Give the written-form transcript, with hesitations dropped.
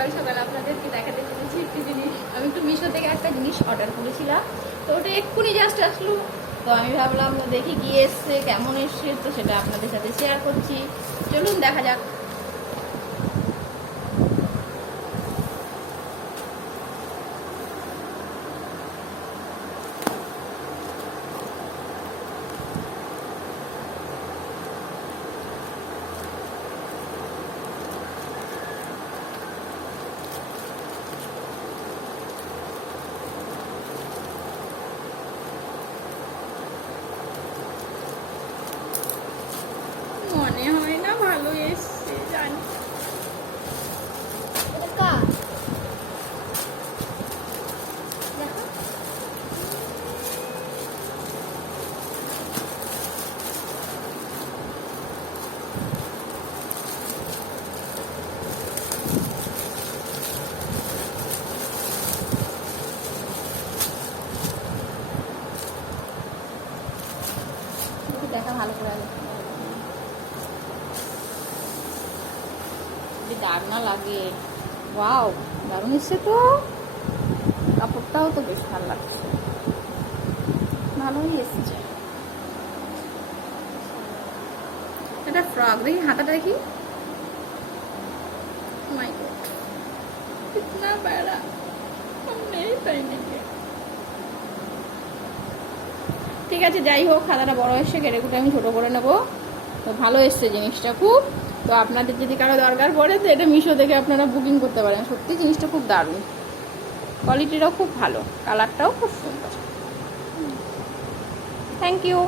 সকাল সকাল আপনাদেরকে দেখাতে চলেছি একটি জিনিস। আমি একটু মিশো থেকে একটা জিনিস অর্ডার করেছিলাম, তো ওটা এক্ষুনি জাস্ট আসলো। তো আমি ভাবলাম দেখি কি এসছে, কেমন এসছে, তো সেটা আপনাদের সাথে শেয়ার করছি। চলুন দেখা যাক। মনে হয় না ভালো এসছে, জানি। দেখা ভালো করে আগে দাগ না লাগে। ওয়াও, দারুণ এসছে তো। কাপড়টাও তো বেশ ভালো লাগছে, ভালোই এসছে। এটা ফ্রক, দেখি হাতাটা দেখি। মাই গড, কিতনা বড়া, নেই তাই নাকি। ঠিক আছে, যাই হোক, খাতাটা বড় এসে কেটেকুটে আমি ছোট করে নেবো। তো ভালো এসছে জিনিসটা খুব। তো আপনাদের যদি কারো দরকার পড়ে তো এটা মিশো থেকে আপনারা বুকিং করতে পারেন। সত্যি জিনিসটা খুব দারুণ, কোয়ালিটিটাও খুব ভালো, কালারটাও খুব সুন্দর। Thank you.